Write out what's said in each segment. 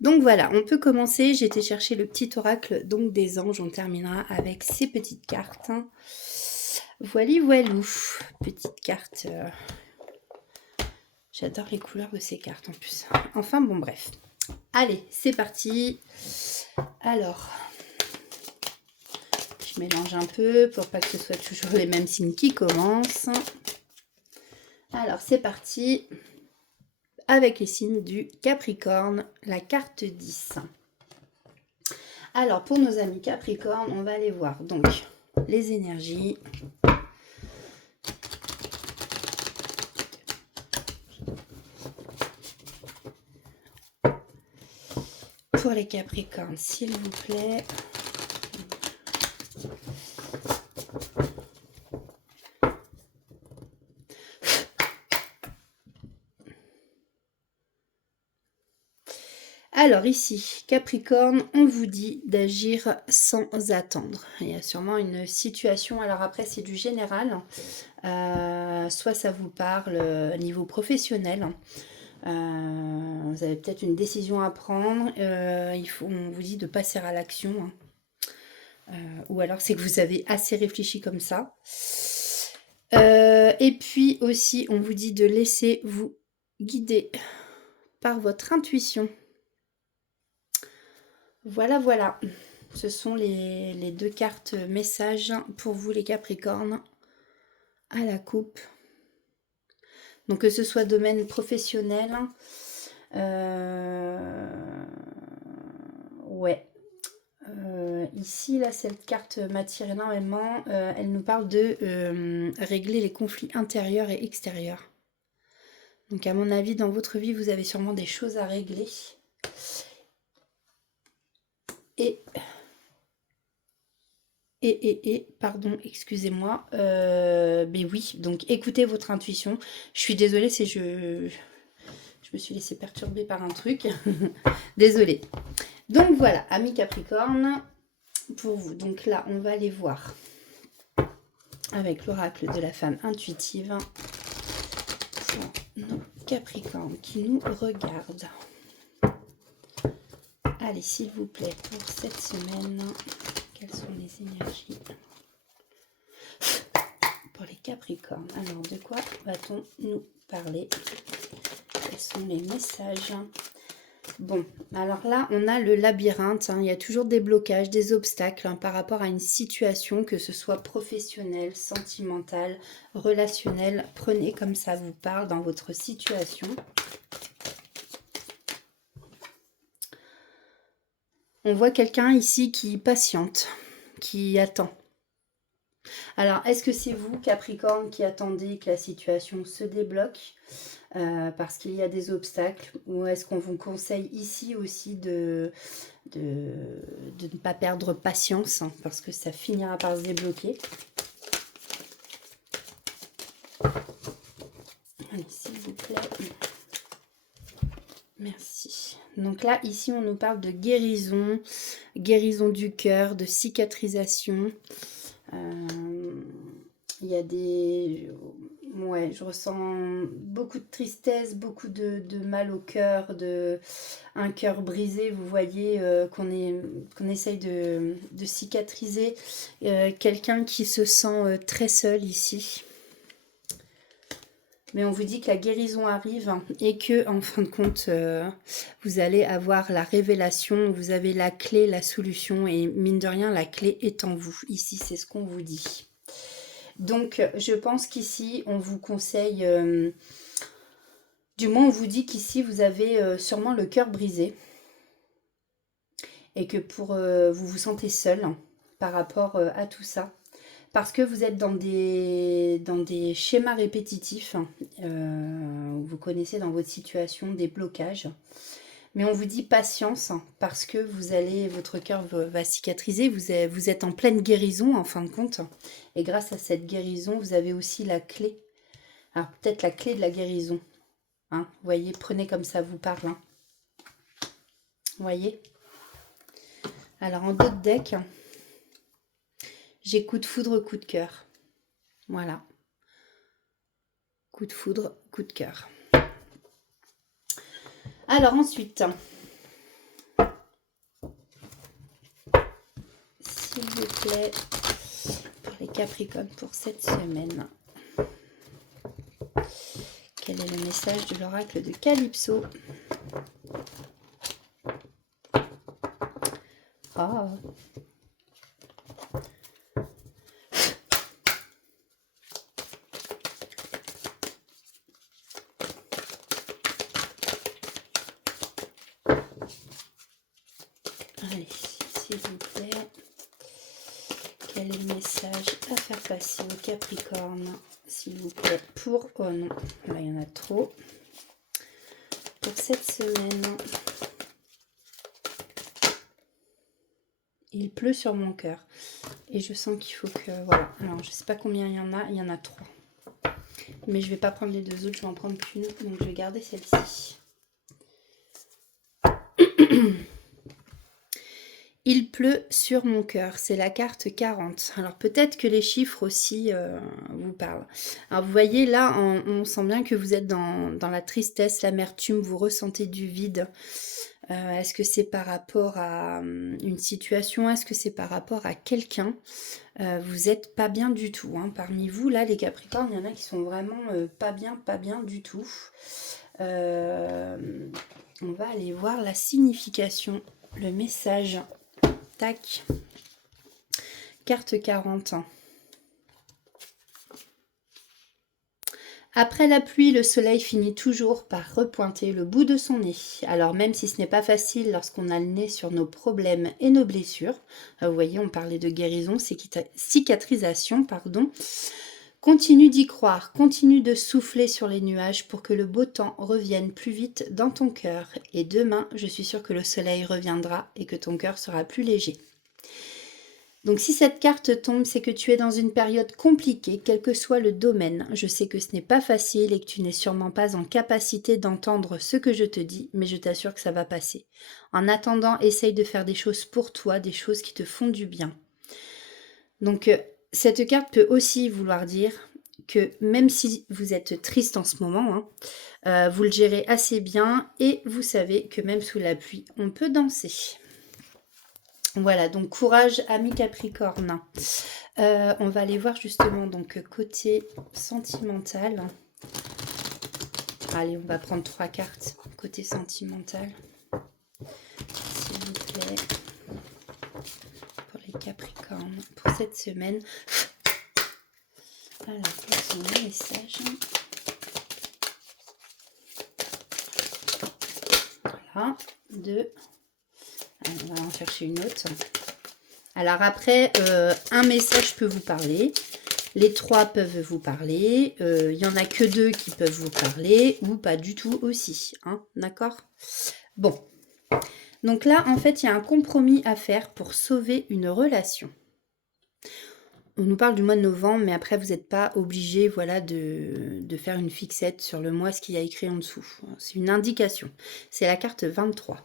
Donc voilà, on peut commencer. J'ai été chercher le petit oracle donc des anges. On terminera avec ces petites cartes. Voili voilou. Petite carte. J'adore les couleurs de ces cartes en plus. Enfin bon bref. Allez, c'est parti. Alors, je mélange un peu pour pas que ce soit toujours les mêmes signes qui commencent. Alors c'est parti. Avec les signes du Capricorne, la carte 10. Alors, pour nos amis Capricorne, on va aller voir donc les énergies. Pour les Capricornes, s'il vous plaît. Alors ici, Capricorne, on vous dit d'agir sans attendre. Il y a sûrement une situation, alors après c'est du général, soit ça vous parle au niveau professionnel, vous avez peut-être une décision à prendre, on vous dit de passer à l'action, ou alors c'est que vous avez assez réfléchi comme ça. Et puis aussi, on vous dit de laisser vous guider par votre intuition. Voilà, voilà. Ce sont les deux cartes messages pour vous les Capricornes à la coupe. Donc que ce soit domaine professionnel, ouais. Ici, là, cette carte m'attire énormément. Elle nous parle de régler les conflits intérieurs et extérieurs. Donc à mon avis, dans votre vie, vous avez sûrement des choses à régler. Pardon, excusez-moi. Mais oui, donc écoutez votre intuition. Je suis désolée, je me suis laissée perturber par un truc. Désolée. Donc voilà, amis Capricorne, pour vous. Donc là, on va aller voir avec l'oracle de la femme intuitive pour nos Capricornes qui nous regardent. Allez, s'il vous plaît, pour cette semaine, quelles sont les énergies pour les Capricornes? Alors, de quoi va-t-on nous parler? Quels sont les messages? Bon, alors là, on a le labyrinthe. Il y a toujours des blocages, des obstacles par rapport à une situation, que ce soit professionnelle, sentimentale, relationnelle. Prenez comme ça vous parle dans votre situation. On voit quelqu'un ici qui patiente, qui attend. Alors, est-ce que c'est vous, Capricorne, qui attendez que la situation se débloque parce qu'il y a des obstacles? Ou est-ce qu'on vous conseille ici aussi de ne pas perdre patience parce que ça finira par se débloquer? Allez, s'il vous plaît. Merci. Donc là, ici, on nous parle de guérison, guérison du cœur, de cicatrisation. Il y a des... Ouais, je ressens beaucoup de tristesse, beaucoup de mal au cœur, un cœur brisé. Vous voyez qu'on essaye de cicatriser. Quelqu'un qui se sent très seul ici. Mais on vous dit que la guérison arrive et que, en fin de compte, vous allez avoir la révélation, vous avez la clé, la solution, et mine de rien, la clé est en vous. Ici, c'est ce qu'on vous dit. Donc, je pense qu'ici, on vous conseille, du moins, on vous dit qu'ici, vous avez sûrement le cœur brisé et que vous vous sentez seul par rapport à tout ça. Parce que vous êtes dans des schémas répétitifs, vous connaissez dans votre situation des blocages. Mais on vous dit patience, parce que votre cœur va cicatriser, vous êtes en pleine guérison en fin de compte. Et grâce à cette guérison, vous avez aussi la clé. Alors peut-être la clé de la guérison. Hein, vous voyez, prenez comme ça vous parle. Hein. Vous voyez? Alors en d'autres decks, j'ai coup de foudre, coup de cœur. Voilà. Coup de foudre, coup de cœur. Alors ensuite, plaît, pour les Capricornes pour cette semaine. Quel est le message de l'oracle de Calypso? Ah. Allez, s'il vous plaît. Quel est le message à faire passer au Capricorne, s'il vous plaît, pour... Oh non, là il y en a trop. Pour cette semaine. Il pleut sur mon cœur. Et je sens qu'il faut que... Voilà. Alors, je sais pas combien il y en a 3. Mais je vais pas prendre les 2 autres, je vais en prendre qu'une. Donc, je vais garder celle-ci. Il pleut sur mon cœur, c'est la carte 40. Alors peut-être que les chiffres aussi vous parlent. Alors vous voyez là, on sent bien que vous êtes dans la tristesse, l'amertume, vous ressentez du vide. Est-ce que c'est par rapport à une situation? Est-ce que c'est par rapport à quelqu'un? Vous n'êtes pas bien du tout. Hein. Parmi vous, là, les Capricornes, il y en a qui sont vraiment pas bien du tout. On va aller voir la signification, le message. Tac. Carte 40. Après la pluie, le soleil finit toujours par repointer le bout de son nez. Alors même si ce n'est pas facile lorsqu'on a le nez sur nos problèmes et nos blessures, vous voyez, on parlait de guérison, cicatrisation, pardon. Continue d'y croire, continue de souffler sur les nuages pour que le beau temps revienne plus vite dans ton cœur. Et demain, je suis sûre que le soleil reviendra et que ton cœur sera plus léger. Donc si cette carte tombe, c'est que tu es dans une période compliquée, quel que soit le domaine. Je sais que ce n'est pas facile et que tu n'es sûrement pas en capacité d'entendre ce que je te dis, mais je t'assure que ça va passer. En attendant, essaye de faire des choses pour toi, des choses qui te font du bien. Donc cette carte peut aussi vouloir dire que même si vous êtes triste en ce moment, vous le gérez assez bien et vous savez que même sous la pluie, on peut danser. Voilà, donc courage, amis Capricorne. On va aller voir justement donc côté sentimental. Allez, on va prendre 3 cartes côté sentimental. S'il vous plaît. Pour les Capricornes, pour cette semaine. Alors, quels sont les messages? Voilà, 2. On va en chercher une autre. Alors après, un message peut vous parler. Les 3 peuvent vous parler. Il n'y en a que 2 qui peuvent vous parler. Ou pas du tout aussi. Hein, d'accord? Bon. Donc là, en fait, il y a un compromis à faire pour sauver une relation. On nous parle du mois de novembre, mais après, vous n'êtes pas obligé voilà, de faire une fixette sur le mois, ce qu'il y a écrit en dessous. C'est une indication. C'est la carte 23.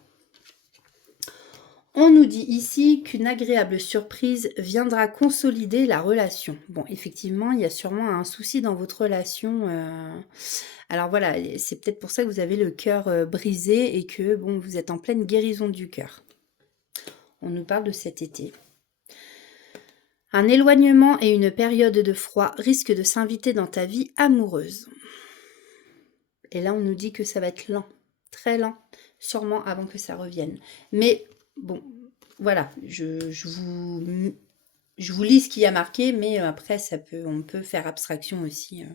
On nous dit ici qu'une agréable surprise viendra consolider la relation. Bon, effectivement, il y a sûrement un souci dans votre relation. Alors voilà, c'est peut-être pour ça que vous avez le cœur brisé et que bon, vous êtes en pleine guérison du cœur. On nous parle de cet été. Un éloignement et une période de froid risquent de s'inviter dans ta vie amoureuse. Et là, on nous dit que ça va être lent, très lent, sûrement avant que ça revienne. Mais bon, voilà, je vous lis ce qu'il y a marqué, mais après, on peut faire abstraction aussi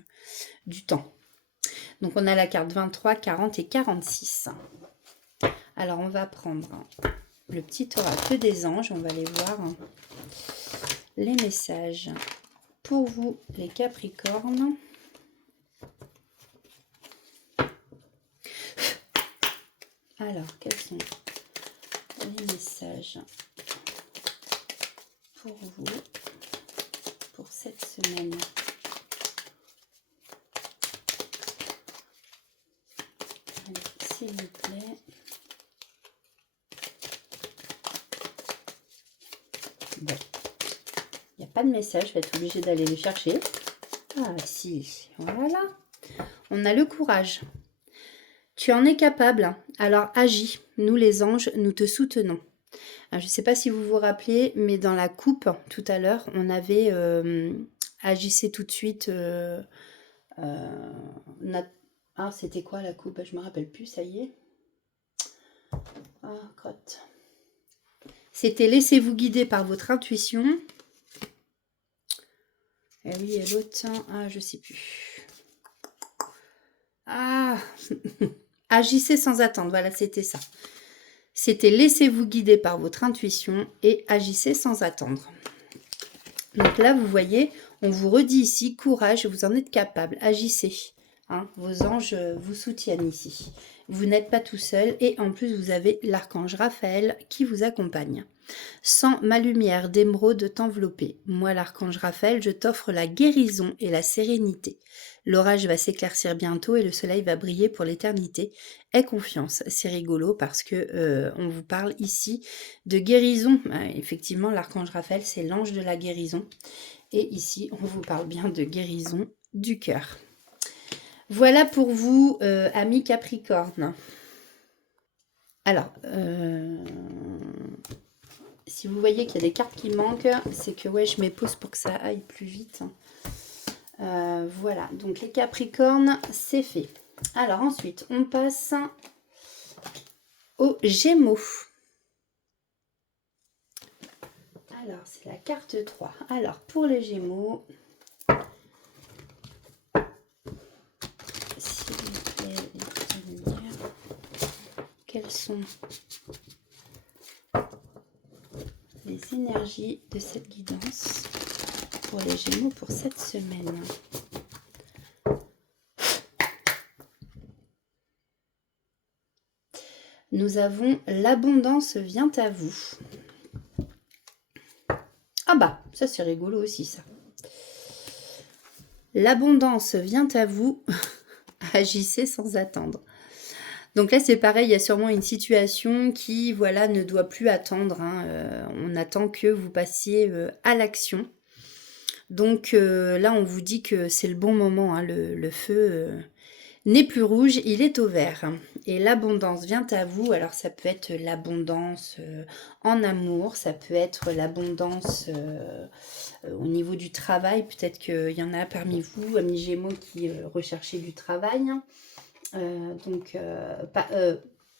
du temps. Donc, on a la carte 23, 40 et 46. Alors, on va prendre le petit oracle des anges. On va aller voir les messages pour vous, les Capricornes. Alors, quels sont les messages pour vous pour cette semaine? Allez, s'il vous plaît. Bon, il n'y a pas de message, je vais être obligée d'aller le chercher. Ah si, voilà. On a le courage. Tu en es capable, alors agis. Nous les anges, nous te soutenons. Alors, je ne sais pas si vous vous rappelez, mais dans la coupe, tout à l'heure, on avait agissé tout de suite. Ah, c'était quoi la coupe? Je me rappelle plus, ça y est. Ah, crotte. C'était laissez-vous guider par votre intuition. Et oui, et l'autre, ah, je sais plus. Ah, agissez sans attendre, voilà, c'était ça. C'était laissez-vous guider par votre intuition et agissez sans attendre. Donc là, vous voyez, on vous redit ici, courage, vous en êtes capable, agissez. Hein, vos anges vous soutiennent ici. Vous n'êtes pas tout seul et en plus, vous avez l'archange Raphaël qui vous accompagne. Sans ma lumière d'émeraude t'envelopper, moi l'archange Raphaël, je t'offre la guérison et la sérénité. L'orage va s'éclaircir bientôt et le soleil va briller pour l'éternité. Aie confiance, c'est rigolo parce que on vous parle ici de guérison. Effectivement, l'archange Raphaël, c'est l'ange de la guérison. Et ici, on vous parle bien de guérison du cœur. Voilà pour vous, amis Capricorne. Alors, si vous voyez qu'il y a des cartes qui manquent, c'est que ouais, je m'épose pour que ça aille plus vite. Voilà, donc les Capricornes, c'est fait. Alors ensuite, on passe aux Gémeaux. Alors, c'est la carte 3. Alors, pour les Gémeaux, s'il vous plaît, quelles sont les énergies de cette guidance pour les Gémeaux pour cette semaine? Nous avons l'abondance vient à vous. Ah bah, ça c'est rigolo aussi ça. L'abondance vient à vous, agissez sans attendre. Donc là c'est pareil, il y a sûrement une situation qui voilà ne doit plus attendre. Hein. On attend que vous passiez à l'action. Donc là on vous dit que c'est le bon moment, hein. Le feu n'est plus rouge, il est au vert. Et l'abondance vient à vous. Alors ça peut être l'abondance en amour, ça peut être l'abondance au niveau du travail. Peut-être qu'il y en a parmi vous, amis Gémeaux, qui recherchez du travail.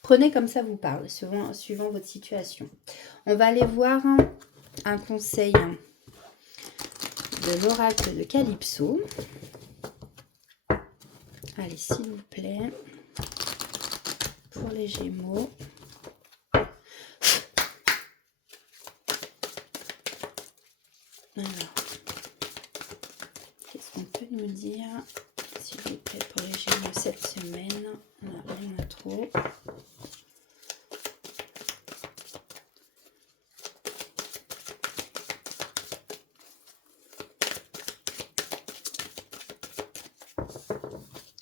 Prenez comme ça vous parle, suivant votre situation. On va aller voir un conseil de l'oracle de Calypso. Allez, s'il vous plaît, pour les Gémeaux. Alors, qu'est-ce qu'on peut nous dire, s'il vous plaît, pour les Gémeaux cette semaine? On n'a rien à trop.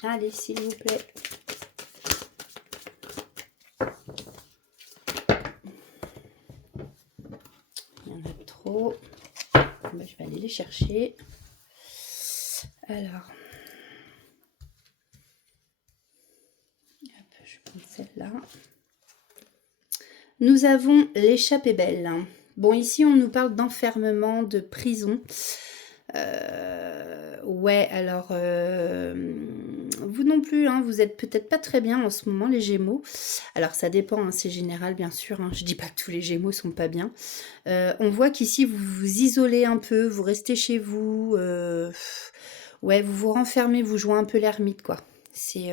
Allez, s'il vous plaît. Il y en a trop. Ben, je vais aller les chercher. Alors. Hop, je prends celle-là. Nous avons l'échappée belle. Bon, ici, on nous parle d'enfermement, de prison. Ouais, alors, vous non plus, hein, vous êtes peut-être pas très bien en ce moment, les Gémeaux. Alors, ça dépend, hein, c'est général, bien sûr. Hein, je dis pas que tous les Gémeaux sont pas bien. On voit qu'ici, vous vous isolez un peu, vous restez chez vous. Ouais, vous vous renfermez, vous jouez un peu l'ermite, quoi. C'est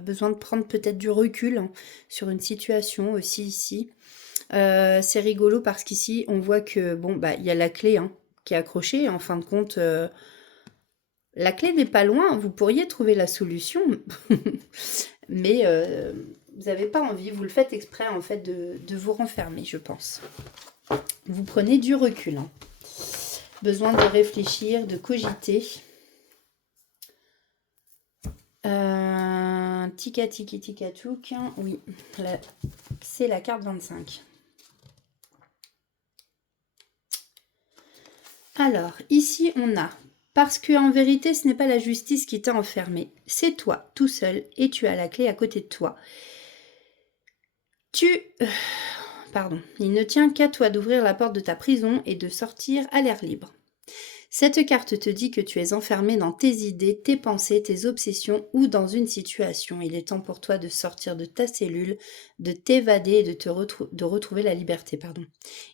besoin de prendre peut-être du recul hein, sur une situation aussi ici. C'est rigolo parce qu'ici, on voit que, bon, bah, il y a la clé hein, qui est accrochée. En fin de compte, la clé n'est pas loin. Vous pourriez trouver la solution. Mais vous n'avez pas envie. Vous le faites exprès, en fait, de vous renfermer, je pense. Vous prenez du recul. Hein. Besoin de réfléchir, de cogiter. Tika tiki tika touk. Oui, c'est la carte 25. Alors, ici, on a, parce que en vérité, ce n'est pas la justice qui t'a enfermé, c'est toi, tout seul, et tu as la clé à côté de toi. Tu pardon. Il ne tient qu'à toi d'ouvrir la porte de ta prison et de sortir à l'air libre. Cette carte te dit que tu es enfermé dans tes idées, tes pensées, tes obsessions ou dans une situation. Il est temps pour toi de sortir de ta cellule, de t'évader et de retrouver la liberté. Pardon.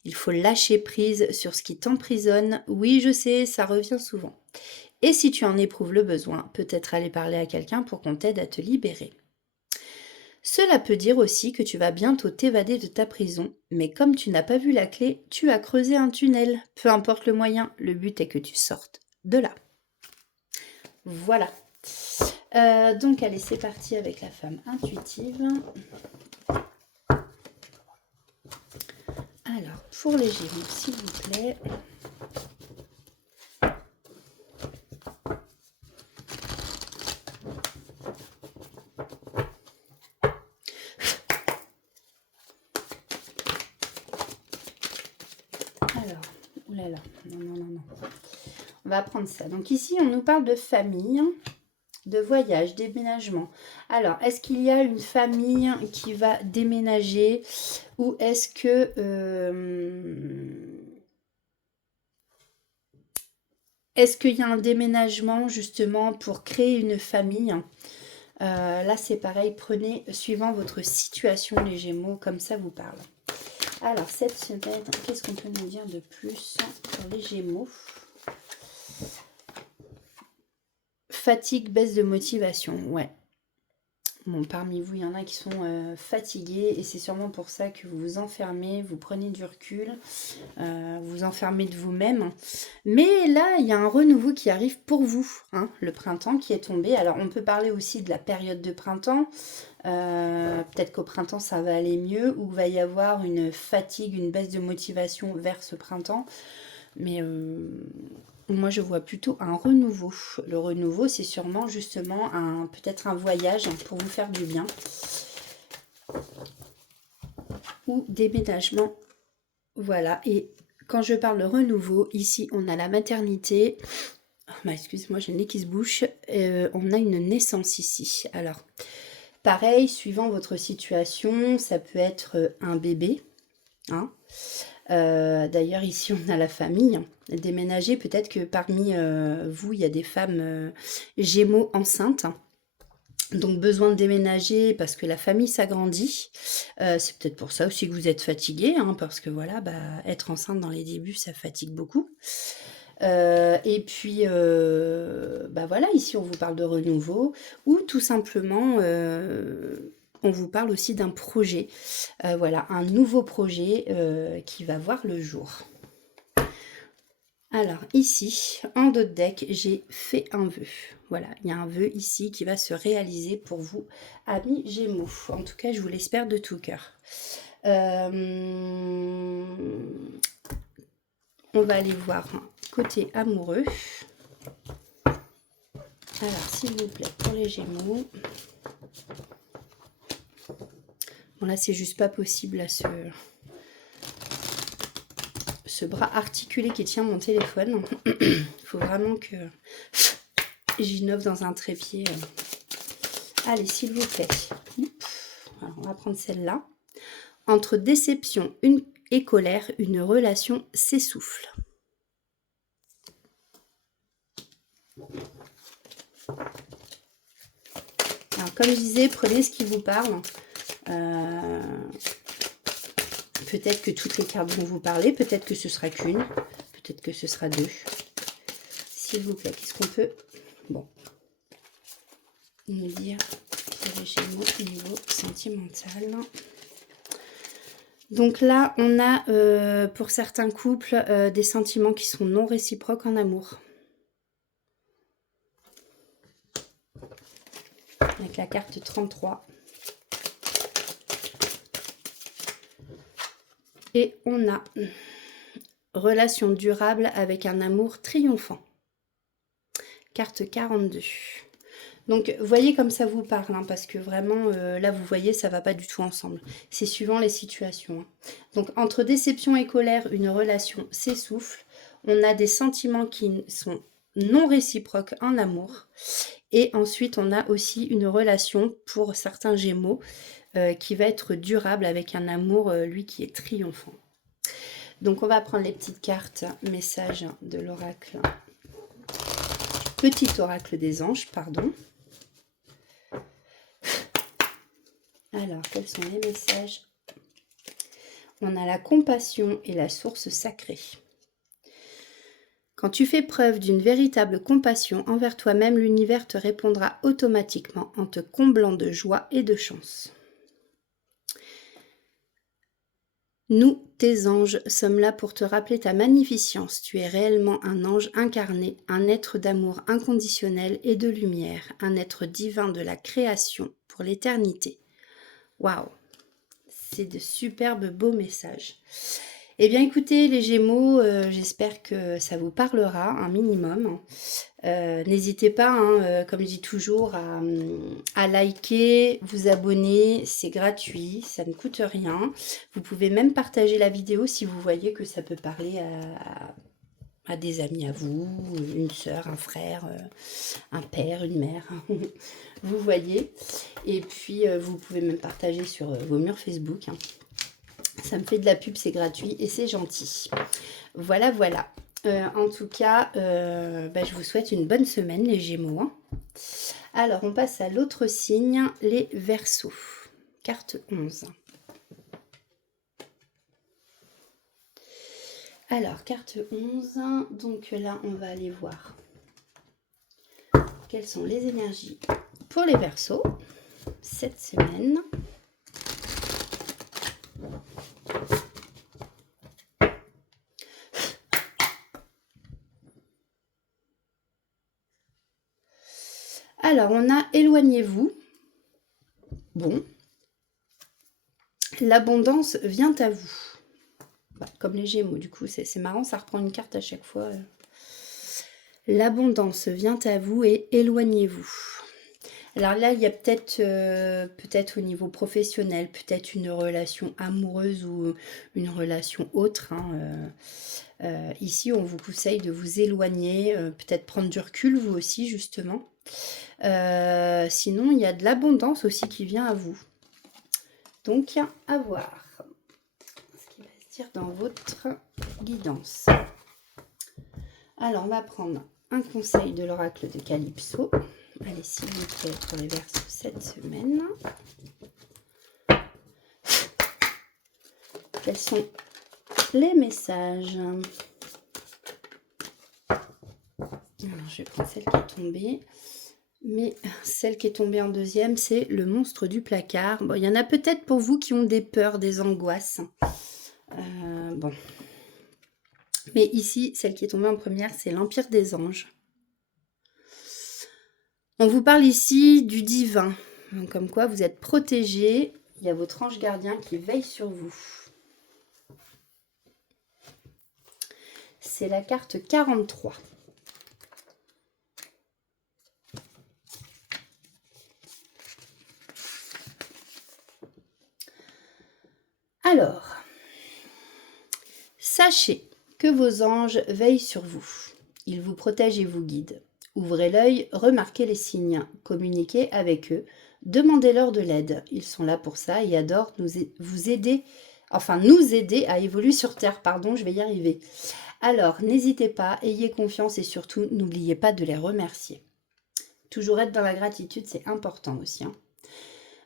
Il faut lâcher prise sur ce qui t'emprisonne. Oui, je sais, ça revient souvent. Et si tu en éprouves le besoin, peut-être aller parler à quelqu'un pour qu'on t'aide à te libérer. Cela peut dire aussi que tu vas bientôt t'évader de ta prison, mais comme tu n'as pas vu la clé, tu as creusé un tunnel. Peu importe le moyen, le but est que tu sortes de là. Voilà. Donc allez, c'est parti avec la femme intuitive. Alors, pour les Gémeaux, s'il vous plaît. Alors, oulala, non. On va prendre ça. Donc ici, on nous parle de famille, de voyage, déménagement. Alors, est-ce qu'il y a une famille qui va déménager ou est-ce que... est-ce qu'il y a un déménagement justement pour créer une famille? Là, c'est pareil, prenez, suivant votre situation, les Gémeaux, comme ça vous parle. Alors, cette semaine, qu'est-ce qu'on peut nous dire de plus pour les Gémeaux? Fatigue, baisse de motivation, ouais. Bon, parmi vous, il y en a qui sont fatigués et c'est sûrement pour ça que vous vous enfermez, vous prenez du recul, vous vous enfermez de vous-même. Mais là, il y a un renouveau qui arrive pour vous, hein, le printemps qui est tombé. Alors, on peut parler aussi de la période de printemps. Peut-être qu'au printemps, ça va aller mieux ou va y avoir une fatigue, une baisse de motivation vers ce printemps. Mais moi, je vois plutôt un renouveau. Le renouveau, c'est sûrement justement peut-être un voyage pour vous faire du bien. Ou déménagement. Voilà. Et quand je parle de renouveau, ici, on a la maternité. Oh, bah, excusez-moi, j'ai le nez qui se bouche. On a une naissance ici. Alors, pareil, suivant votre situation, ça peut être un bébé. Hein. D'ailleurs, ici, on a la famille. Déménager, peut-être que parmi vous, il y a des femmes Gémeaux enceintes. Donc, besoin de déménager parce que la famille s'agrandit. C'est peut-être pour ça aussi que vous êtes fatigué, hein, parce que voilà, être enceinte dans les débuts, ça fatigue beaucoup. Et puis, voilà, ici, on vous parle de renouveau ou tout simplement... on vous parle aussi d'un projet, voilà, un nouveau projet qui va voir le jour. Alors ici, en dos de deck, j'ai fait un vœu. Voilà, il y a un vœu ici qui va se réaliser pour vous, amis Gémeaux. En tout cas, je vous l'espère de tout cœur. On va aller voir côté amoureux. Alors, s'il vous plaît, pour les Gémeaux... Bon, là, c'est juste pas possible, là, ce bras articulé qui tient mon téléphone. Il faut vraiment que j'innove dans un trépied. Allez, s'il vous plaît. Alors, on va prendre celle-là. Entre déception et colère, une relation s'essouffle. Alors, comme je disais, prenez ce qui vous parle. Peut-être que toutes les cartes vont vous parler, peut-être que ce sera qu'une, peut-être que ce sera deux. S'il vous plaît, qu'est-ce qu'on peut nous dire pour les Gémeaux au niveau sentimental? Donc là, on a pour certains couples des sentiments qui sont non réciproques en amour. Avec la carte 33. Et on a relation durable avec un amour triomphant. Carte 42. Donc, voyez comme ça vous parle, hein, parce que vraiment, là, vous voyez, ça va pas du tout ensemble. C'est suivant les situations. Hein. Donc, entre déception et colère, une relation s'essouffle. On a des sentiments qui sont non réciproque en amour. Et ensuite, on a aussi une relation pour certains Gémeaux qui va être durable avec un amour, lui, qui est triomphant. Donc, on va prendre les petites cartes messages de l'oracle. Petit oracle des anges, pardon. Alors, quels sont les messages? On a la compassion et la source sacrée. Quand tu fais preuve d'une véritable compassion envers toi-même, l'univers te répondra automatiquement en te comblant de joie et de chance. Nous, tes anges, sommes là pour te rappeler ta magnificence. Tu es réellement un ange incarné, un être d'amour inconditionnel et de lumière, un être divin de la création pour l'éternité. Waouh! C'est de superbes beaux messages. Eh bien écoutez les Gémeaux, j'espère que ça vous parlera un minimum. N'hésitez pas, comme je dis toujours, à liker, vous abonner, c'est gratuit, ça ne coûte rien. Vous pouvez même partager la vidéo si vous voyez que ça peut parler à des amis à vous, une sœur, un frère, un père, une mère, vous voyez. Et puis vous pouvez même partager sur vos murs Facebook. Ça me fait de la pub, c'est gratuit et c'est gentil. Voilà, voilà. En tout cas, je vous souhaite une bonne semaine, les Gémeaux. Alors, on passe à l'autre signe, les Verseaux. Carte 11. Alors, carte 11. Donc là, on va aller voir quelles sont les énergies pour les Verseaux cette semaine. Alors, on a éloignez-vous. Bon. L'abondance vient à vous. Comme les Gémeaux, du coup, c'est marrant, ça reprend une carte à chaque fois. L'abondance vient à vous et éloignez-vous. Alors là, il y a peut-être au niveau professionnel, peut-être une relation amoureuse ou une relation autre. Ici, on vous conseille de vous éloigner, peut-être prendre du recul, vous aussi, justement. Sinon, il y a de l'abondance aussi qui vient à vous. Donc, à voir ce qui va se dire dans votre guidance. Alors, on va prendre un conseil de l'oracle de Calypso. Allez, s'il vous plaît, pour les Verseaux cette semaine. Quels sont les messages? Alors, je vais prendre celle qui est tombée. Mais celle qui est tombée en deuxième, c'est le monstre du placard. Bon, il y en a peut-être pour vous qui ont des peurs, des angoisses. Bon. Mais ici, celle qui est tombée en première, c'est l'Empire des anges. On vous parle ici du divin. Comme quoi, vous êtes protégé. Il y a votre ange gardien qui veille sur vous. C'est la carte 43. Alors, sachez que vos anges veillent sur vous. Ils vous protègent et vous guident. Ouvrez l'œil, remarquez les signes, communiquez avec eux, demandez-leur de l'aide. Ils sont là pour ça et adorent nous aider à évoluer sur Terre. Pardon, je vais y arriver. Alors, n'hésitez pas, ayez confiance et surtout, n'oubliez pas de les remercier. Toujours être dans la gratitude, c'est important aussi.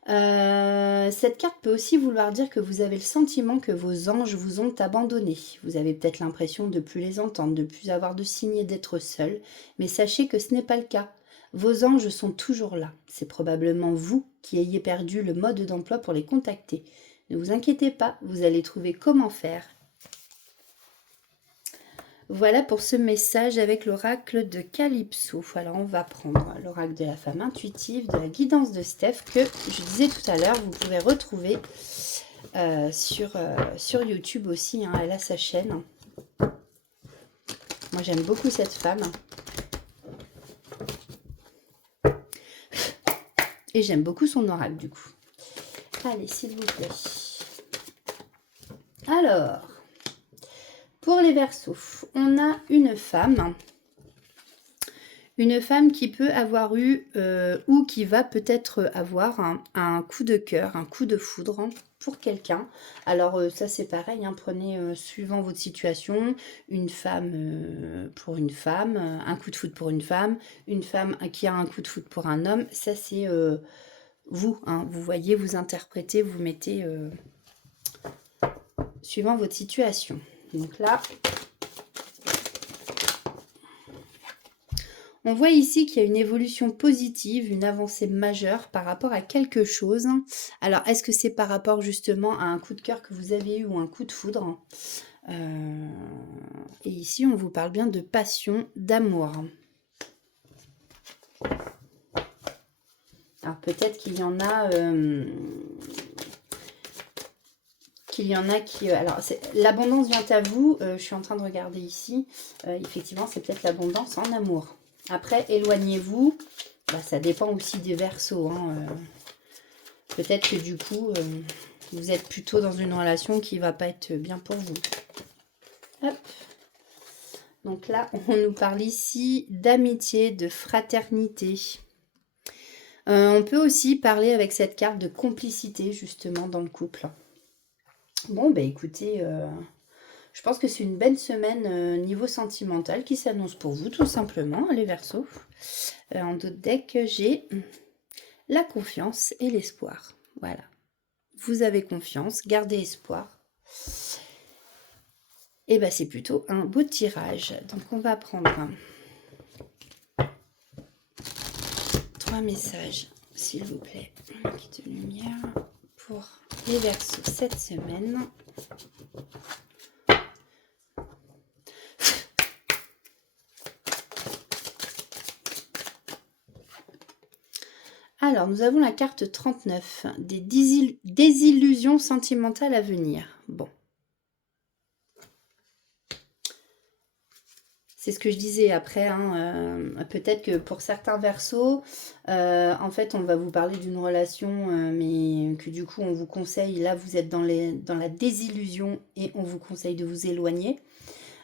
Cette carte peut aussi vouloir dire que vous avez le sentiment que vos anges vous ont abandonné. Vous avez peut-être l'impression de ne plus les entendre, de ne plus avoir de signe d'être seul, mais sachez que ce n'est pas le cas. Vos anges sont toujours là. C'est probablement vous qui ayez perdu le mode d'emploi pour les contacter. Ne vous inquiétez pas, vous allez trouver comment faire. Voilà pour ce message avec l'oracle de Calypso. Alors on va prendre l'oracle de la femme intuitive, de la guidance de Steph, que je disais tout à l'heure, vous pouvez retrouver sur YouTube aussi. Elle a sa chaîne. Moi j'aime beaucoup cette femme. Et j'aime beaucoup son oracle du coup. Allez, s'il vous plaît. Alors... Pour les Verseaux, on a une femme Une femme qui peut avoir eu ou qui va peut-être avoir un coup de cœur, un coup de foudre pour quelqu'un. Alors ça c'est pareil, hein, prenez suivant votre situation, une femme pour une femme, un coup de foudre pour une femme qui a un coup de foudre pour un homme. Ça c'est vous, hein, vous voyez, vous interprétez, vous mettez suivant votre situation. Donc là, on voit ici qu'il y a une évolution positive, une avancée majeure par rapport à quelque chose. Alors, est-ce que c'est par rapport justement à un coup de cœur que vous avez eu ou un coup de foudre? Et ici, on vous parle bien de passion, d'amour. Alors, peut-être qu'il y en a... alors, l'abondance vient à vous. Je suis en train de regarder ici. Effectivement, c'est peut-être l'abondance en amour. Après, éloignez-vous. Bah, ça dépend aussi des Verseaux. Hein. Peut-être que du coup, vous êtes plutôt dans une relation qui va pas être bien pour vous. Hop. Donc là, on nous parle ici d'amitié, de fraternité. On peut aussi parler avec cette carte de complicité, justement, dans le couple. Bon, bah écoutez, je pense que c'est une belle semaine niveau sentimental qui s'annonce pour vous, tout simplement, les Verseaux. En d'autres decks, j'ai la confiance et l'espoir. Voilà. Vous avez confiance, gardez espoir. Et bien, c'est plutôt un beau tirage. Donc, on va prendre 3 messages, s'il vous plaît. Un kit de lumière pour les Verseaux cette semaine. Alors, nous avons la carte 39, des désillusions sentimentales à venir. Bon. C'est ce que je disais après, hein, peut-être que pour certains Verseaux, en fait, on va vous parler d'une relation, mais que du coup, on vous conseille, là, vous êtes dans la désillusion et on vous conseille de vous éloigner.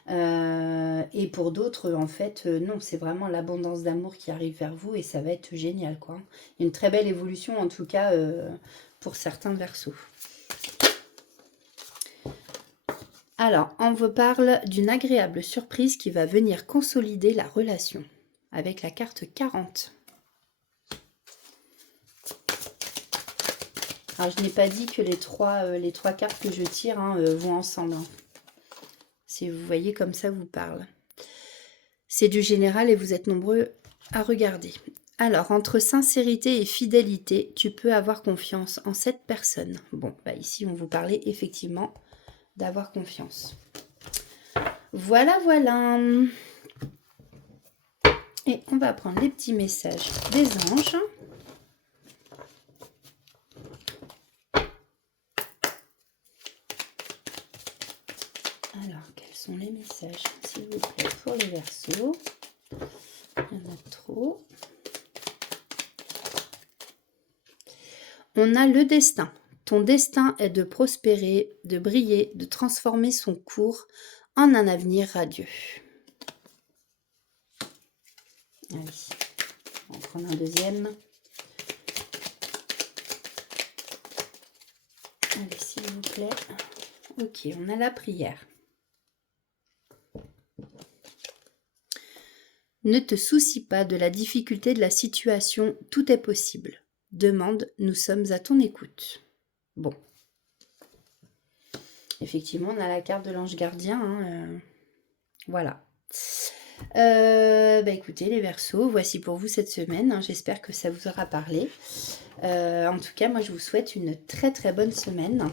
Et pour d'autres, en fait, non, c'est vraiment l'abondance d'amour qui arrive vers vous et ça va être génial, quoi. Il y a une très belle évolution, en tout cas, pour certains Verseaux. Alors, on vous parle d'une agréable surprise qui va venir consolider la relation avec la carte 40. Alors, je n'ai pas dit que les trois cartes que je tire vont ensemble. Hein. Si vous voyez comme ça vous parle. C'est du général et vous êtes nombreux à regarder. Alors, entre sincérité et fidélité, tu peux avoir confiance en cette personne. Bon, bah ici, on vous parlait effectivement d'avoir confiance. Voilà, voilà. Et on va prendre les petits messages des anges. Alors, quels sont les messages, s'il vous plaît, pour les Verseaux? Il y en a trop. On a le destin. Ton destin est de prospérer, de briller, de transformer son cours en un avenir radieux. Allez, on va prendre un deuxième. Allez, s'il vous plaît. Ok, on a la prière. Ne te soucie pas de la difficulté de la situation, tout est possible. Demande, nous sommes à ton écoute. Bon. Effectivement, on a la carte de l'ange gardien. Hein, voilà. Bah écoutez, les Verseaux, voici pour vous cette semaine. Hein, j'espère que ça vous aura parlé. En tout cas, moi, je vous souhaite une très très bonne semaine.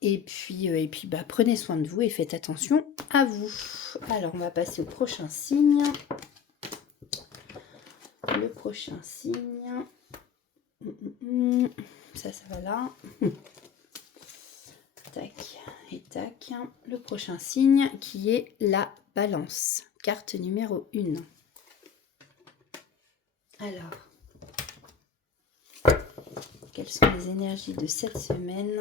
Et puis bah, prenez soin de vous et faites attention à vous. Alors, on va passer au prochain signe. Le prochain signe. Ça va là. Tac et tac. Le prochain signe qui est la balance. Carte numéro 1. Alors, quelles sont les énergies de cette semaine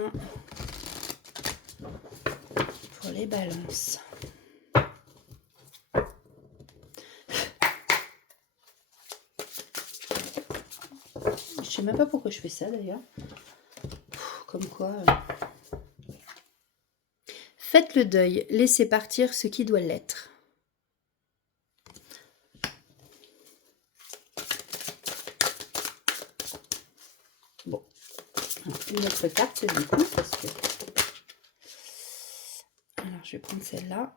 pour les balances? sais même pas pourquoi je fais ça d'ailleurs. Comme quoi... Faites le deuil, laissez partir ce qui doit l'être. Bon, une autre carte du coup, parce que... Alors, je vais prendre celle-là.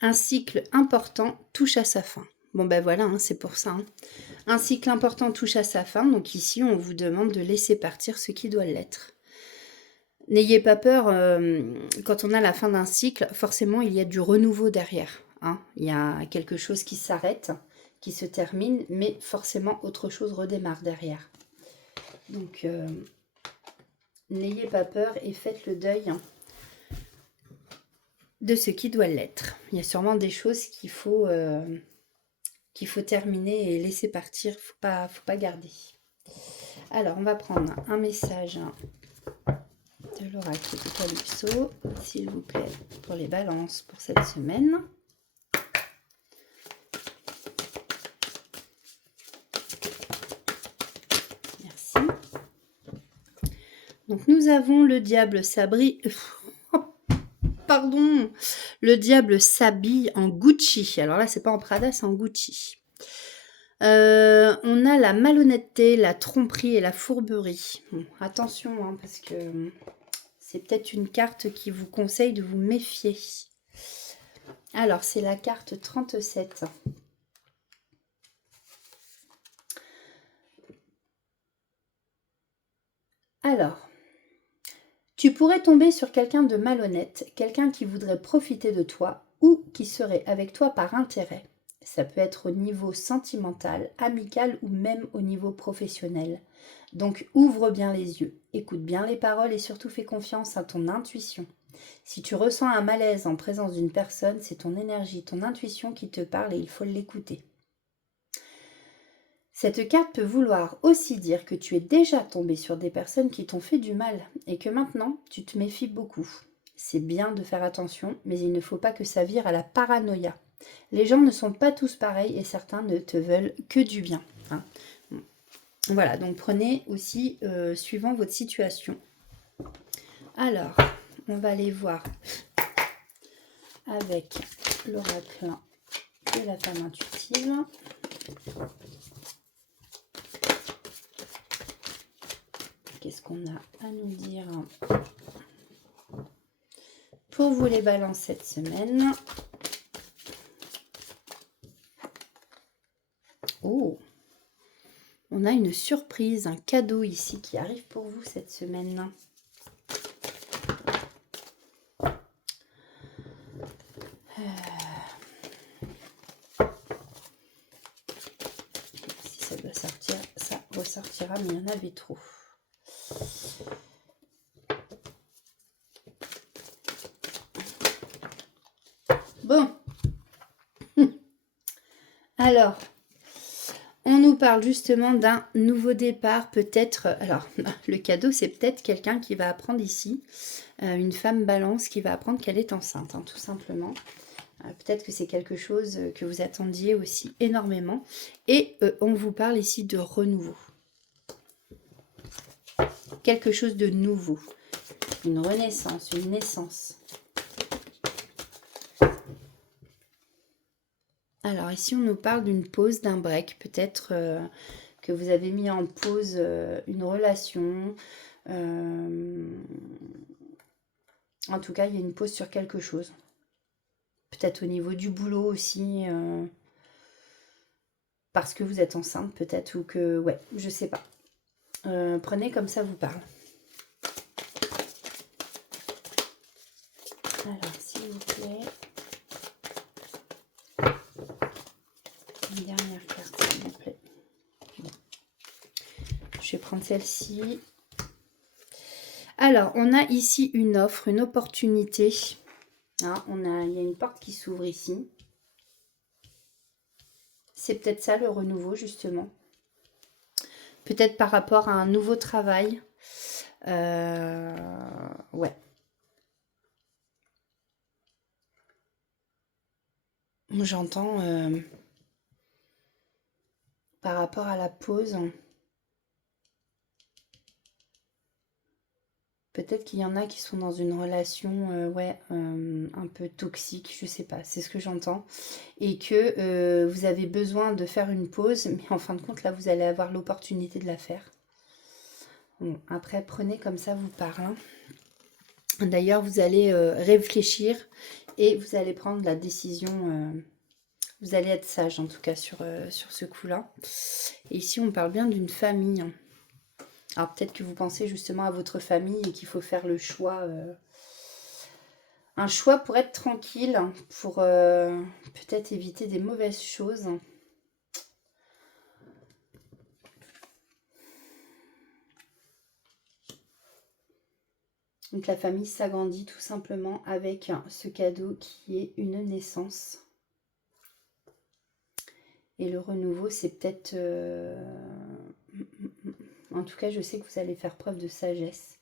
Un cycle important touche à sa fin. Bon ben voilà, hein, c'est pour ça. Hein. Un cycle important touche à sa fin, donc ici on vous demande de laisser partir ce qui doit l'être. N'ayez pas peur, quand on a la fin d'un cycle, forcément il y a du renouveau derrière. Hein. Il y a quelque chose qui s'arrête, qui se termine, mais forcément autre chose redémarre derrière. Donc n'ayez pas peur et faites le deuil de ce qui doit l'être. Il y a sûrement des choses qu'il faut terminer et laisser partir, faut pas garder. Alors, on va prendre un message de l'oracle de Calypso, s'il vous plaît, pour les balances pour cette semaine. Merci. Donc, nous avons le diable Pardon, le diable s'habille en Gucci. Alors là, c'est pas en Prada, c'est en Gucci. On a la malhonnêteté, la tromperie et la fourberie. Bon, attention, hein, parce que c'est peut-être une carte qui vous conseille de vous méfier. Alors, c'est la carte 37. Alors, tu pourrais tomber sur quelqu'un de malhonnête, quelqu'un qui voudrait profiter de toi ou qui serait avec toi par intérêt. Ça peut être au niveau sentimental, amical ou même au niveau professionnel. Donc ouvre bien les yeux, écoute bien les paroles et surtout fais confiance à ton intuition. Si tu ressens un malaise en présence d'une personne, c'est ton énergie, ton intuition qui te parle et il faut l'écouter. Cette carte peut vouloir aussi dire que tu es déjà tombé sur des personnes qui t'ont fait du mal et que maintenant tu te méfies beaucoup. C'est bien de faire attention, mais il ne faut pas que ça vire à la paranoïa. Les gens ne sont pas tous pareils et certains ne te veulent que du bien. Hein. Voilà, donc prenez aussi suivant votre situation. Alors, on va aller voir avec l'oracle de la femme intuitive. Qu'est-ce qu'on a à nous dire pour vous les balances cette semaine? Oh, on a une surprise, un cadeau ici qui arrive pour vous cette semaine. Si ça doit sortir, ça ressortira, mais il y en avait trop. Bon. Alors, on nous parle justement d'un nouveau départ, peut-être. Alors, le cadeau, c'est peut-être quelqu'un qui va apprendre ici, une femme balance qui va apprendre qu'elle est enceinte, hein, tout simplement. Peut-être que c'est quelque chose que vous attendiez aussi énormément. Et on vous parle ici de renouveau. Quelque chose de nouveau. Une renaissance, une naissance. Alors ici, on nous parle d'une pause, d'un break. Peut-être que vous avez mis en pause une relation. En tout cas, il y a une pause sur quelque chose. Peut-être au niveau du boulot aussi. Parce que vous êtes enceinte peut-être. Ou que... Ouais, je sais pas. Prenez comme ça vous parle. Alors, s'il vous plaît. Une dernière carte, s'il vous plaît. Bon. Je vais prendre celle-ci. Alors, on a ici une offre, une opportunité. Hein, il y a une porte qui s'ouvre ici. C'est peut-être ça le renouveau, justement. Peut-être par rapport à un nouveau travail. Ouais. j'entends par rapport à la pause, peut-être qu'il y en a qui sont dans une relation ouais, un peu toxique, je sais pas, c'est ce que j'entends. Et que vous avez besoin de faire une pause, mais en fin de compte, là, vous allez avoir l'opportunité de la faire. Bon, après, prenez comme ça vous parle. Hein. D'ailleurs, vous allez réfléchir et vous allez prendre la décision. Vous allez être sage, en tout cas, sur ce coup-là. Et ici, on parle bien d'une famille. Alors, peut-être que vous pensez justement à votre famille et qu'il faut faire le choix. Un choix pour être tranquille, pour peut-être éviter des mauvaises choses. Donc la famille s'agrandit tout simplement avec ce cadeau qui est une naissance. Et le renouveau, c'est peut-être... En tout cas, je sais que vous allez faire preuve de sagesse.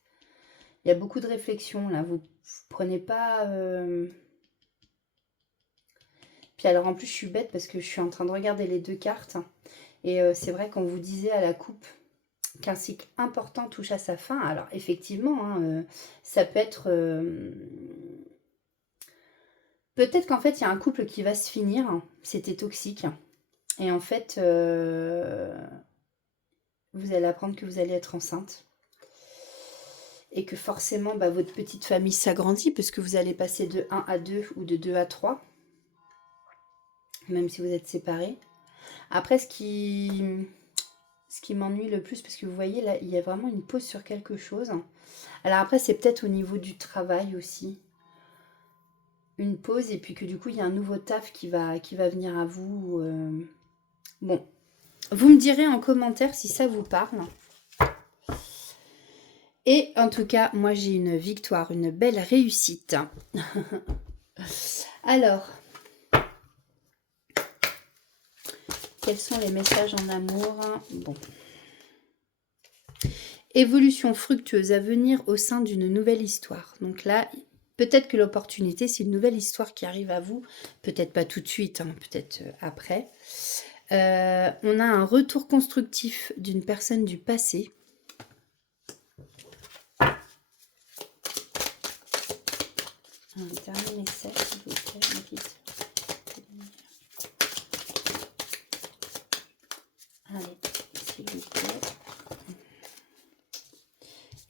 Il y a beaucoup de réflexion là. Vous prenez pas... Puis alors en plus, je suis bête parce que je suis en train de regarder les deux cartes. Et c'est vrai qu'on vous disait à la coupe qu'un cycle important touche à sa fin. Alors effectivement, hein, ça peut être... Peut-être qu'en fait, il y a un couple qui va se finir. C'était toxique. Et en fait, vous allez apprendre que vous allez être enceinte. Et que forcément, bah, votre petite famille s'agrandit parce que vous allez passer de 1 à 2 ou de 2 à 3. Même si vous êtes séparés. Après, ce qui m'ennuie le plus, parce que vous voyez, là, il y a vraiment une pause sur quelque chose. Alors après, c'est peut-être au niveau du travail aussi. Une pause, et puis que du coup, il y a un nouveau taf qui va venir à vous. Bon, vous me direz en commentaire si ça vous parle. Et en tout cas, moi, j'ai une victoire, une belle réussite. Alors, quels sont les messages en amour? Bon. Évolution fructueuse à venir au sein d'une nouvelle histoire. Donc là, peut-être que l'opportunité, c'est une nouvelle histoire qui arrive à vous. Peut-être pas tout de suite, hein, peut-être après. On a un retour constructif d'une personne du passé. Un dernier message, s'il vous plaît. Allez, s'il vous plaît.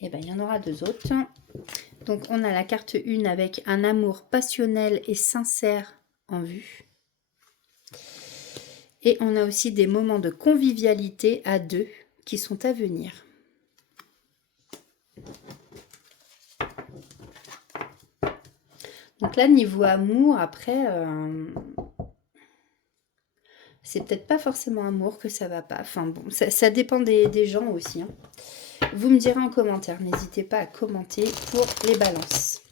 Et bien, il y en aura deux autres. Donc, on a la carte 1 avec un amour passionnel et sincère en vue. Et on a aussi des moments de convivialité à deux qui sont à venir. Donc là, niveau amour, après, c'est peut-être pas forcément amour que ça va pas. Enfin bon, ça dépend des gens aussi. Hein. Vous me direz en commentaire. N'hésitez pas à commenter pour les balances.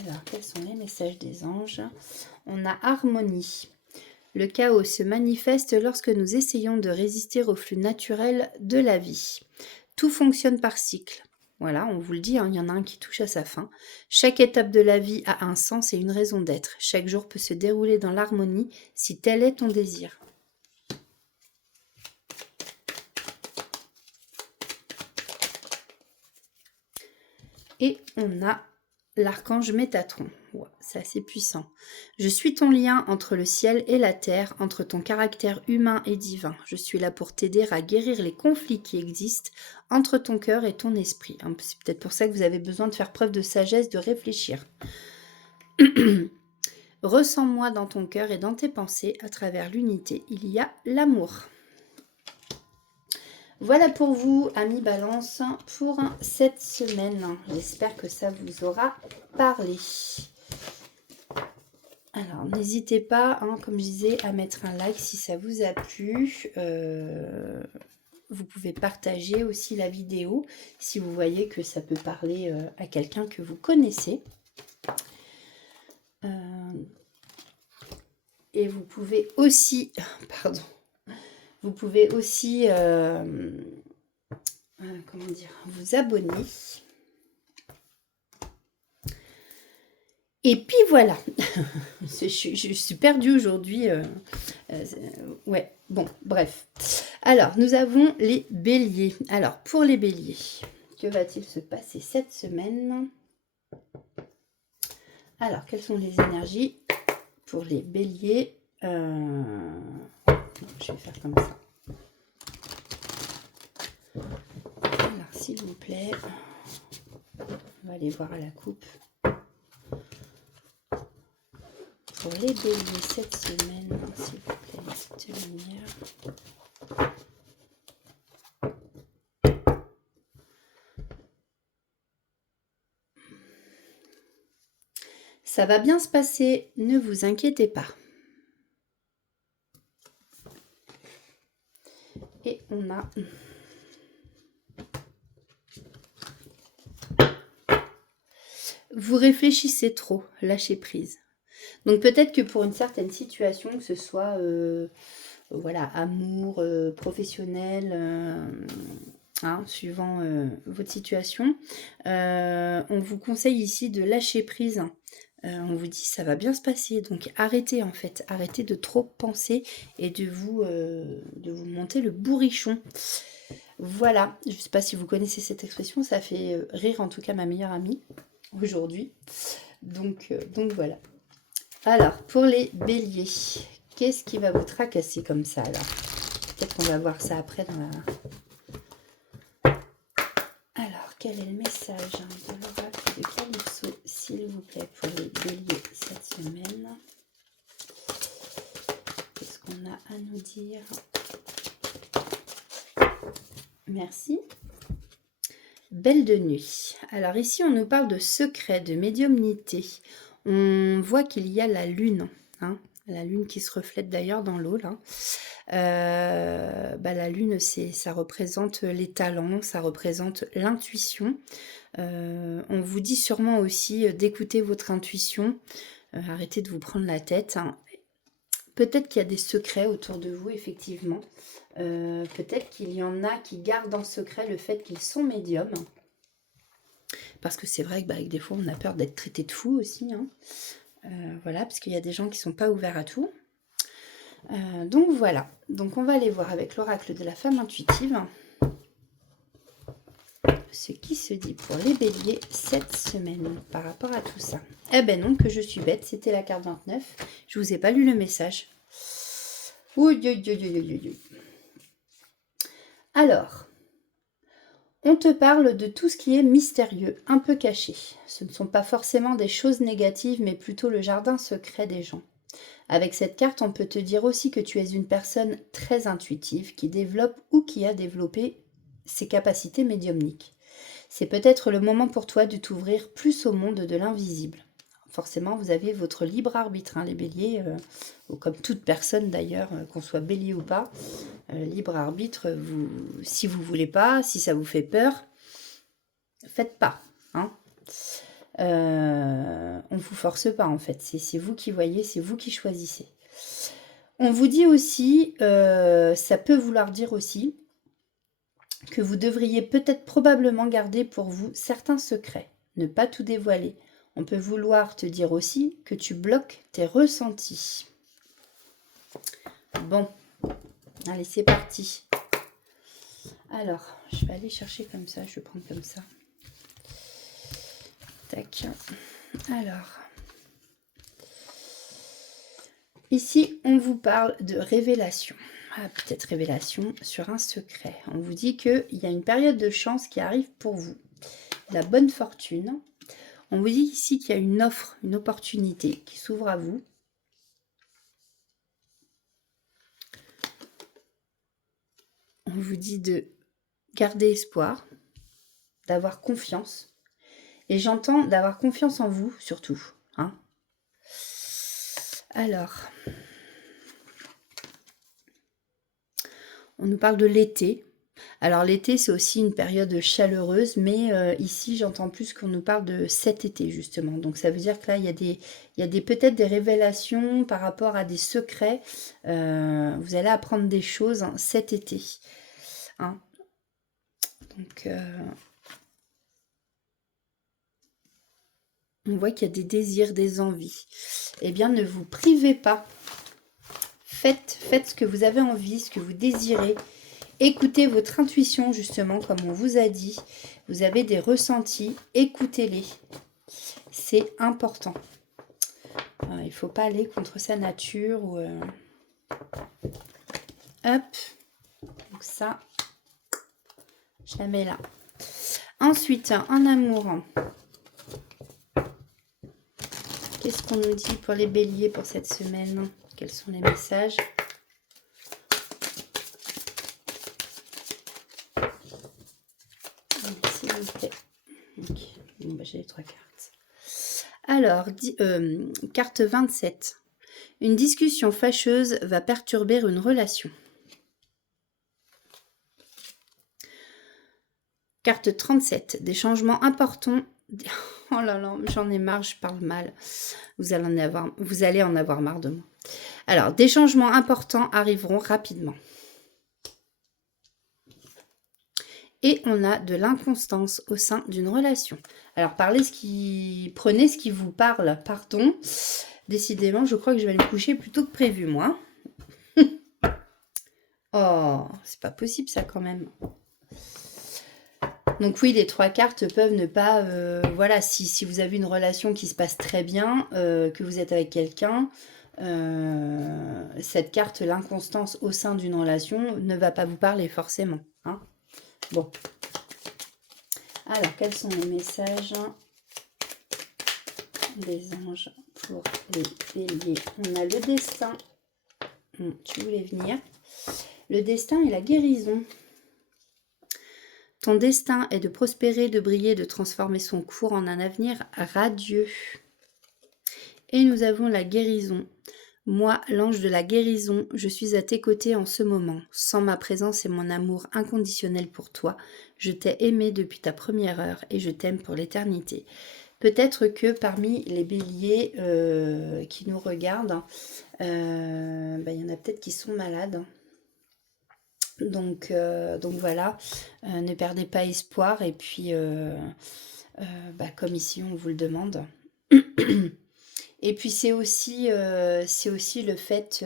Alors, quels sont les messages des anges? On a harmonie. Le chaos se manifeste lorsque nous essayons de résister au flux naturel de la vie. Tout fonctionne par cycle. Voilà, on vous le dit, hein, il y en a un qui touche à sa fin. Chaque étape de la vie a un sens et une raison d'être. Chaque jour peut se dérouler dans l'harmonie si tel est ton désir. Et on a l'archange Métatron. Wow, c'est assez puissant. Je suis ton lien entre le ciel et la terre, entre ton caractère humain et divin. Je suis là pour t'aider à guérir les conflits qui existent entre ton cœur et ton esprit. C'est peut-être pour ça que vous avez besoin de faire preuve de sagesse, de réfléchir. Ressens-moi dans ton cœur et dans tes pensées. À travers l'unité, il y a l'amour. Voilà pour vous, amis Balance, pour cette semaine. J'espère que ça vous aura parlé. Alors, n'hésitez pas, hein, comme je disais, à mettre un like si ça vous a plu. Vous pouvez partager aussi la vidéo si vous voyez que ça peut parler à quelqu'un que vous connaissez. Et vous pouvez aussi... Pardon. Vous pouvez aussi... comment dire, vous abonner. Et puis voilà, je suis perdue aujourd'hui. Ouais, bon, bref. Alors, nous avons les béliers. Alors, pour les béliers, que va-t-il se passer cette semaine? Alors, quelles sont les énergies pour les béliers? Je vais faire comme ça. Alors, s'il vous plaît, on va aller voir à la coupe. Pour les béliers cette semaine, s'il vous plaît, de lumière. Ça va bien se passer, ne vous inquiétez pas. Et on a... Vous réfléchissez trop, lâchez prise. Donc peut-être que pour une certaine situation, que ce soit voilà, amour, professionnel, suivant votre situation, on vous conseille ici de lâcher prise. On vous dit ça va bien se passer, donc arrêtez en fait, arrêtez de trop penser et de vous monter le bourrichon. Voilà, je ne sais pas si vous connaissez cette expression, ça fait rire en tout cas ma meilleure amie aujourd'hui. Donc voilà. Alors, pour les béliers, qu'est-ce qui va vous tracasser comme ça alors? Peut-être qu'on va voir ça après dans la... Alors, quel est le message de l'oracle de Calypso, s'il vous plaît, pour les béliers cette semaine? Qu'est-ce qu'on a à nous dire? Merci. Belle de nuit. Alors ici, on nous parle de secret, de médiumnité. On voit qu'il y a la lune, la lune qui se reflète d'ailleurs dans l'eau là. La lune, ça représente les talents, ça représente l'intuition. On vous dit sûrement aussi d'écouter votre intuition, arrêtez de vous prendre la tête. Peut-être qu'il y a des secrets autour de vous, effectivement. Peut-être qu'il y en a qui gardent en secret le fait qu'ils sont médiums. Parce que c'est vrai que des fois, on a peur d'être traité de fou aussi. Voilà, parce qu'il y a des gens qui ne sont pas ouverts à tout. Donc voilà. Donc on va aller voir avec l'oracle de la femme intuitive ce qui se dit pour les béliers cette semaine par rapport à tout ça. Eh ben non, que je suis bête, c'était la carte 29. Je vous ai pas lu le message. Alors, on te parle de tout ce qui est mystérieux, un peu caché. Ce ne sont pas forcément des choses négatives, mais plutôt le jardin secret des gens. Avec cette carte, on peut te dire aussi que tu es une personne très intuitive qui développe ou qui a développé ses capacités médiumniques. C'est peut-être le moment pour toi de t'ouvrir plus au monde de l'invisible. Forcément, vous avez votre libre arbitre, les béliers, comme toute personne d'ailleurs, qu'on soit bélier ou pas. Libre arbitre, si vous voulez pas, si ça vous fait peur, faites pas. On vous force pas en fait, c'est vous qui voyez, c'est vous qui choisissez. On vous dit aussi, ça peut vouloir dire aussi que vous devriez peut-être probablement garder pour vous certains secrets, ne pas tout dévoiler. On peut vouloir te dire aussi que tu bloques tes ressentis. Bon, allez, c'est parti. Alors, je vais aller chercher comme ça, je vais prendre comme ça. Tac. Alors, ici, on vous parle de révélation. Peut-être révélation sur un secret. On vous dit qu'il y a une période de chance qui arrive pour vous. La bonne fortune. On vous dit ici qu'il y a une offre, une opportunité qui s'ouvre à vous. On vous dit de garder espoir, d'avoir confiance. Et j'entends d'avoir confiance en vous, surtout. Alors, on nous parle de l'été. Alors l'été, c'est aussi une période chaleureuse, mais ici, j'entends plus qu'on nous parle de cet été, justement. Donc ça veut dire que là, il y a peut-être des révélations par rapport à des secrets. Vous allez apprendre des choses cet été. Donc, On voit qu'il y a des désirs, des envies. Eh bien, ne vous privez pas. Faites ce que vous avez envie, ce que vous désirez. Écoutez votre intuition, justement, comme on vous a dit. Vous avez des ressentis, écoutez-les. C'est important. Il ne faut pas aller contre sa nature. Ou, Hop. Donc ça, je la mets là. Ensuite, en amour. Qu'est-ce qu'on nous dit pour les béliers pour cette semaine? Quels sont les messages? S'il vous plaît. Ok. Bon, bah, j'ai les 3 cartes. Alors, carte 27. Une discussion fâcheuse va perturber une relation. Carte 37. Des changements importants. Oh là là, j'en ai marre, je parle mal. Vous allez en avoir marre de moi. Alors, des changements importants arriveront rapidement. Et on a de l'inconstance au sein d'une relation. Alors, prenez ce qui vous parle, pardon. Décidément, je crois que je vais me coucher plus tôt que prévu, moi. Oh, c'est pas possible ça quand même. Donc oui, les 3 cartes peuvent ne pas... voilà, si vous avez une relation qui se passe très bien, que vous êtes avec quelqu'un, cette carte, l'inconstance au sein d'une relation, ne va pas vous parler forcément. Hein. Bon. Alors, quels sont les messages des anges pour les béliers? On a le destin. Tu voulais venir. Le destin et la guérison. Ton destin est de prospérer, de briller, de transformer son cours en un avenir radieux. Et nous avons la guérison. Moi, l'ange de la guérison, je suis à tes côtés en ce moment. Sans ma présence et mon amour inconditionnel pour toi, je t'ai aimé depuis ta première heure et je t'aime pour l'éternité. Peut-être que parmi les béliers qui nous regardent, y en a peut-être qui sont malades. Donc voilà, ne perdez pas espoir et puis comme ici on vous le demande. Et puis c'est aussi le fait,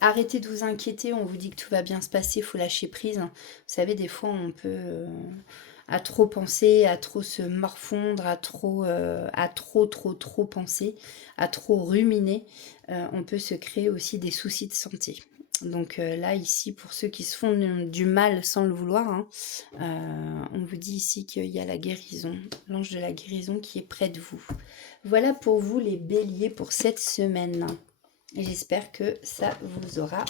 arrêtez de vous inquiéter, on vous dit que tout va bien se passer, il faut lâcher prise. Vous savez, des fois on peut, à trop penser, à trop se morfondre, à trop penser, à trop ruminer, on peut se créer aussi des soucis de santé. Donc là, ici, pour ceux qui se font du mal sans le vouloir, hein, on vous dit ici qu'il y a la guérison, l'ange de la guérison qui est près de vous. Voilà pour vous les béliers pour cette semaine. J'espère que ça vous aura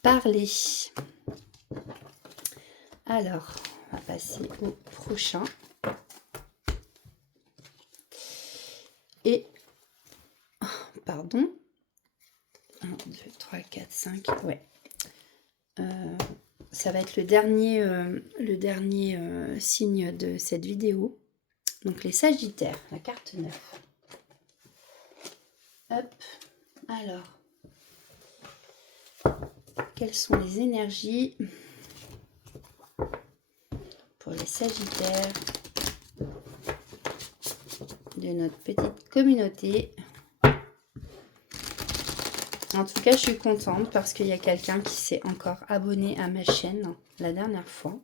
parlé. Alors, on va passer au prochain. Et, pardon, 1, 2, 3, 4, 5, ouais. Ça va être le dernier signe de cette vidéo. Donc les Sagittaires, la carte 9. Hop, alors, quelles sont les énergies pour les Sagittaires de notre petite communauté? En tout cas, je suis contente parce qu'il y a quelqu'un qui s'est encore abonné à ma chaîne la dernière fois.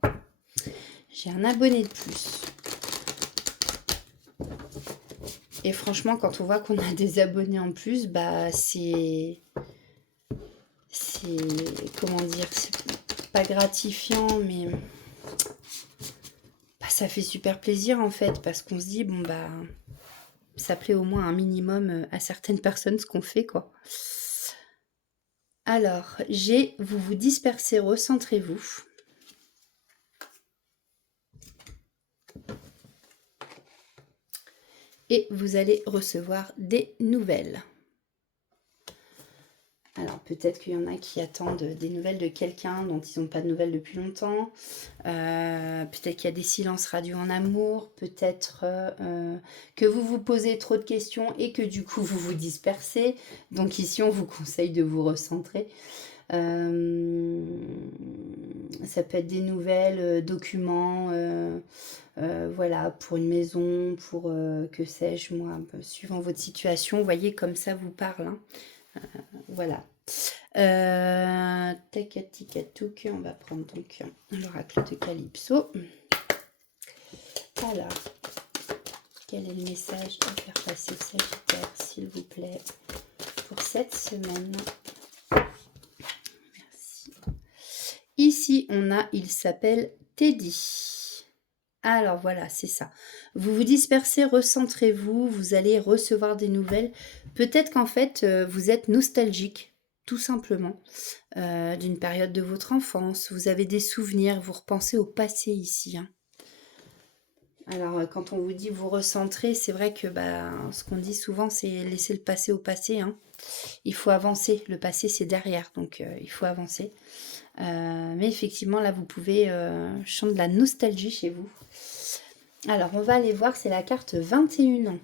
J'ai un abonné de plus. Et franchement, quand on voit qu'on a des abonnés en plus, bah c'est comment dire, c'est pas gratifiant, mais bah, ça fait super plaisir en fait, parce qu'on se dit, bon bah, ça plaît au moins un minimum à certaines personnes ce qu'on fait, quoi. Alors, vous vous dispersez, recentrez-vous. Et vous allez recevoir des nouvelles. Alors, peut-être qu'il y en a qui attendent des nouvelles de quelqu'un dont ils n'ont pas de nouvelles depuis longtemps. Peut-être qu'il y a des silences radio en amour. Peut-être que vous vous posez trop de questions et que du coup, vous vous dispersez. Donc ici, on vous conseille de vous recentrer. Ça peut être des nouvelles, documents, voilà, pour une maison, pour que sais-je, moi, suivant votre situation. Vous voyez, comme ça vous parle, hein. Voilà. Takatikatouk, on va prendre donc l'oracle de Calypso. Alors, quel est le message à faire passer au Sagittaire, s'il vous plaît, pour cette semaine? Merci. Ici, on a, il s'appelle Teddy. Alors voilà, c'est ça. Vous vous dispersez, recentrez-vous, vous allez recevoir des nouvelles. Peut-être qu'en fait, vous êtes nostalgique, tout simplement, d'une période de votre enfance. Vous avez des souvenirs, vous repensez au passé ici, hein. Alors, quand on vous dit vous recentrer, c'est vrai que ce qu'on dit souvent, c'est laisser le passé au passé, hein. Il faut avancer. Le passé, c'est derrière, donc il faut avancer. Mais effectivement, là, vous pouvez chanter de la nostalgie chez vous. Alors, on va aller voir, c'est la carte 21.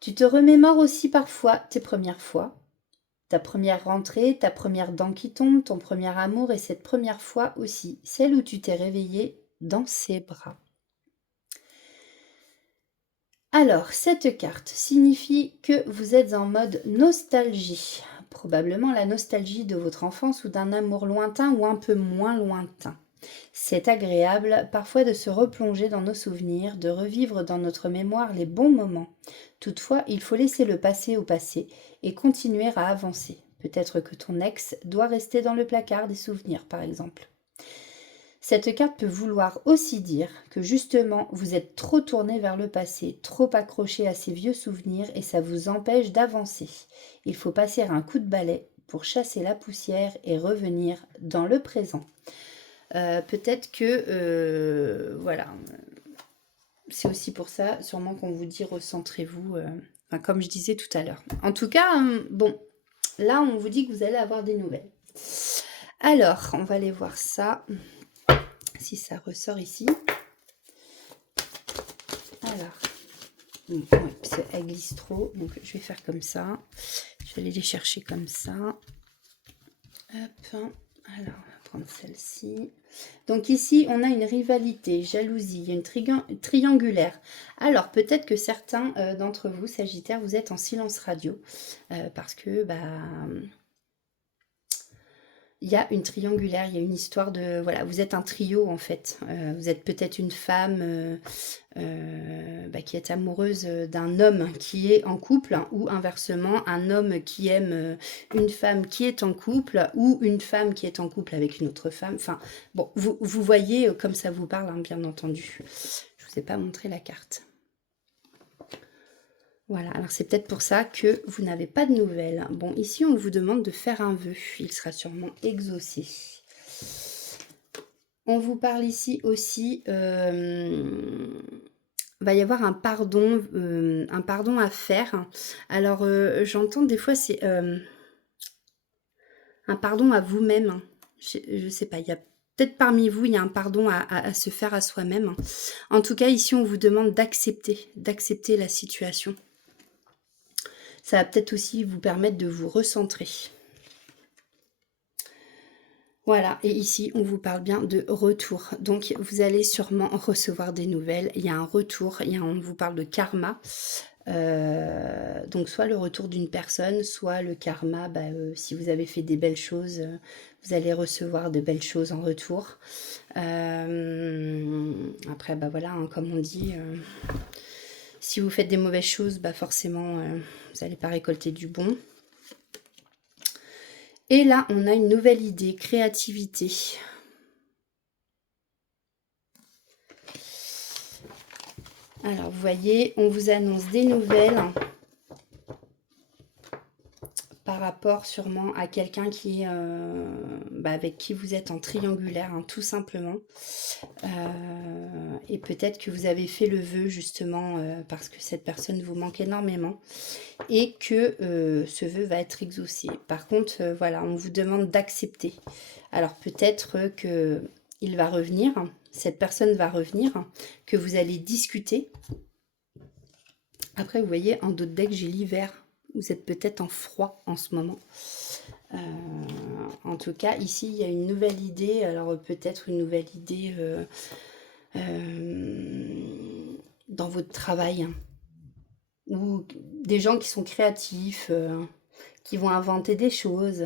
Tu te remémores aussi parfois tes premières fois, ta première rentrée, ta première dent qui tombe, ton premier amour et cette première fois aussi, celle où tu t'es réveillé dans ses bras. Alors, cette carte signifie que vous êtes en mode nostalgie. Probablement la nostalgie de votre enfance ou d'un amour lointain ou un peu moins lointain. C'est agréable parfois de se replonger dans nos souvenirs, de revivre dans notre mémoire les bons moments. Toutefois, il faut laisser le passé au passé et continuer à avancer. Peut-être que ton ex doit rester dans le placard des souvenirs, par exemple. Cette carte peut vouloir aussi dire que justement, vous êtes trop tourné vers le passé, trop accroché à ces vieux souvenirs et ça vous empêche d'avancer. Il faut passer un coup de balai pour chasser la poussière et revenir dans le présent. Peut-être que, voilà, c'est aussi pour ça, sûrement qu'on vous dit recentrez-vous, comme je disais tout à l'heure. En tout cas, bon, là, on vous dit que vous allez avoir des nouvelles. Alors, on va aller voir ça, si ça ressort ici. Alors, elle glisse trop, donc je vais faire comme ça. Je vais aller les chercher comme ça. Hop, alors, on va prendre celle-ci. Donc ici, on a une rivalité, jalousie, il y a une triangulaire. Alors, peut-être que certains d'entre vous, Sagittaire, vous êtes en silence radio, parce que, il y a une triangulaire, il y a une histoire de... Voilà, vous êtes un trio, en fait. Vous êtes peut-être une femme qui est amoureuse d'un homme qui est en couple, hein, ou inversement, un homme qui aime une femme qui est en couple, ou une femme qui est en couple avec une autre femme. Enfin, bon, vous voyez comme ça vous parle, hein, bien entendu. Je ne vous ai pas montré la carte. Voilà, alors c'est peut-être pour ça que vous n'avez pas de nouvelles. Bon, ici, on vous demande de faire un vœu. Il sera sûrement exaucé. On vous parle ici aussi... va y avoir un pardon à faire. Alors, j'entends des fois, c'est un pardon à vous-même. Je sais pas, il y a peut-être parmi vous, il y a un pardon à se faire à soi-même. En tout cas, ici, on vous demande d'accepter la situation. Ça va peut-être aussi vous permettre de vous recentrer. Voilà, et ici, on vous parle bien de retour. Donc, vous allez sûrement recevoir des nouvelles. Il y a un retour, on vous parle de karma. Donc, soit le retour d'une personne, soit le karma. Si vous avez fait des belles choses, vous allez recevoir de belles choses en retour. Après, voilà, hein, comme on dit... si vous faites des mauvaises choses, forcément, vous n'allez pas récolter du bon. Et là, on a une nouvelle idée, créativité. Alors, vous voyez, on vous annonce des nouvelles par rapport sûrement à quelqu'un qui est, avec qui vous êtes en triangulaire, hein, tout simplement. Et peut-être que vous avez fait le vœu justement parce que cette personne vous manque énormément et que ce vœu va être exaucé. Par contre, voilà, on vous demande d'accepter. Alors peut-être que il va revenir, cette personne va revenir, que vous allez discuter. Après, vous voyez, en d'autres decks, j'ai l'hiver. Vous êtes peut-être en froid en ce moment. En tout cas, ici, il y a une nouvelle idée. Alors, peut-être une nouvelle idée dans votre travail. Ou des gens qui sont créatifs, qui vont inventer des choses.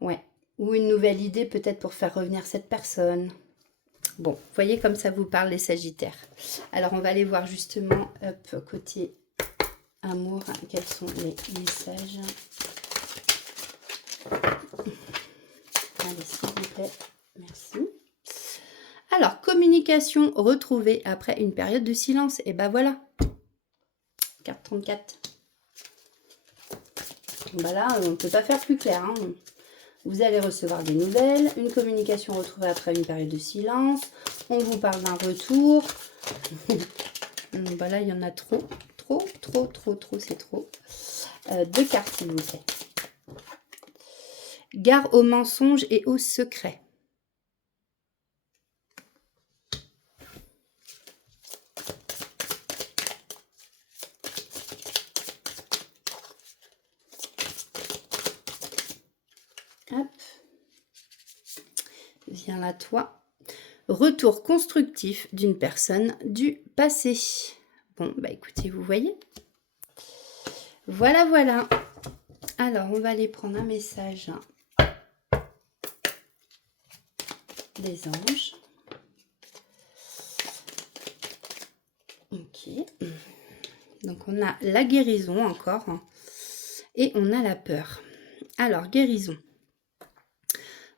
Ouais. Ou une nouvelle idée peut-être pour faire revenir cette personne. Bon, vous voyez comme ça vous parle les Sagittaires. Alors, on va aller voir justement, hop, côté amour, quels sont les messages. Allez, s'il vous plaît. Merci. Alors, communication retrouvée après une période de silence. Et ben voilà. Carte 34. Ben là, on ne peut pas faire plus clair. Hein. Vous allez recevoir des nouvelles. Une communication retrouvée après une période de silence. On vous parle d'un retour. Ben là, il y en a trop. Trop, c'est trop. 2 cartes, s'il vous plaît. Gare aux mensonges et aux secrets. Hop. Viens là, toi. Retour constructif d'une personne du passé. Bon, bah écoutez, vous voyez. Voilà, voilà. Alors, on va aller prendre un message des anges. Ok. Donc, on a la guérison encore. Et on a la peur. Alors, guérison.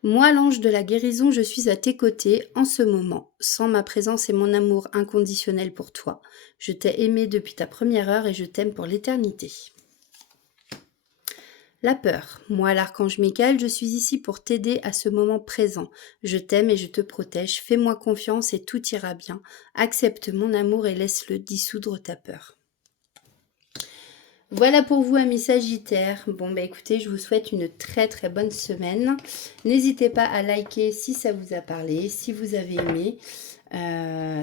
Moi, l'ange de la guérison, je suis à tes côtés en ce moment. Sans ma présence et mon amour inconditionnel pour toi. Je t'ai aimé depuis ta première heure et je t'aime pour l'éternité. La peur. Moi, l'archange Michael, je suis ici pour t'aider à ce moment présent. Je t'aime et je te protège. Fais-moi confiance et tout ira bien. Accepte mon amour et laisse-le dissoudre ta peur. Voilà pour vous, amis Sagittaires. Bon, bah écoutez, je vous souhaite une très très bonne semaine. N'hésitez pas à liker si ça vous a parlé, si vous avez aimé.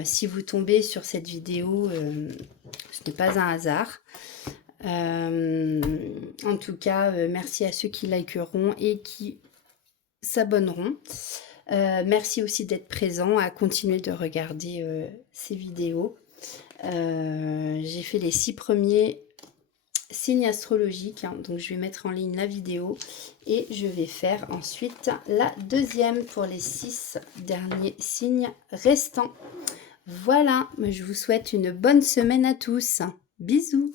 Si vous tombez sur cette vidéo, ce n'est pas un hasard. En tout cas, merci à ceux qui likeront et qui s'abonneront. Merci aussi d'être présent, à continuer de regarder ces vidéos. J'ai fait les 6 premiers signes astrologiques, hein, donc je vais mettre en ligne la vidéo et je vais faire ensuite la deuxième pour les 6 derniers signes restants. Voilà, je vous souhaite une bonne semaine à tous. Bisous.